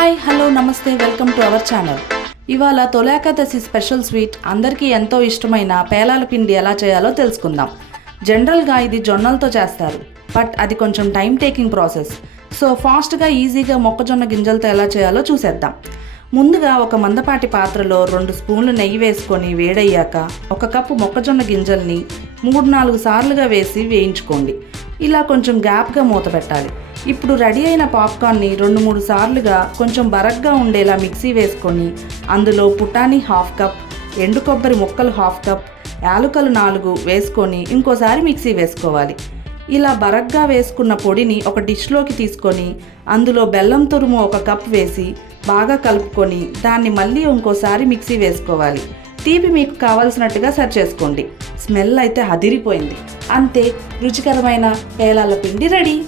Hi hello నమస్తే welcome to our channel. ఇవాళ తొలాకాదశి special sweet అందరికీ ఎంతో ఇష్టమైన పేలాల పిండి ఎలా చేయాలో తెలుసుకుందాం. జనరల్గా ఇది జొన్నలతో చేస్తారు బట్ అది కొంచెం టైం టేకింగ్ ప్రాసెస్. సో ఫాస్ట్గా ఈజీగా మొక్కజొన్న గింజలతో ఎలా చేయాలో చూసేద్దాం. ముందుగా ఒక మందపాటి పాత్రలో రెండు స్పూన్లు నెయ్యి వేసుకొని వేడయ్యాక ఒక కప్పు మొక్కజొన్న గింజల్ని మూడు నాలుగు సార్లుగా వేసి వేయించుకోండి. ఇలా కొంచెం గ్యాప్గా మూత పెట్టాలి. ఇప్పుడు రెడీ అయిన పాప్కార్న్ని రెండు మూడు సార్లుగా కొంచెం బరగ్గా ఉండేలా మిక్సీ వేసుకొని అందులో పుటానీ హాఫ్ కప్ ఎండు కొబ్బరి ముక్కలు హాఫ్ కప్ యాలుకలు నాలుగు వేసుకొని ఇంకోసారి మిక్సీ వేసుకోవాలి. ఇలా బరగ్గా వేసుకున్న పొడిని ఒక డిష్లోకి తీసుకొని అందులో బెల్లం తురుము ఒక కప్ వేసి బాగా కలుపుకొని దాన్ని మళ్ళీ ఇంకోసారి మిక్సీ వేసుకోవాలి. తీపి మీకు కావలసినట్టుగా సర్వ్ చేసుకోండి. స్మెల్ అయితే అదిరిపోయింది. అంతే రుచికరమైన పేలాల పిండి రెడీ.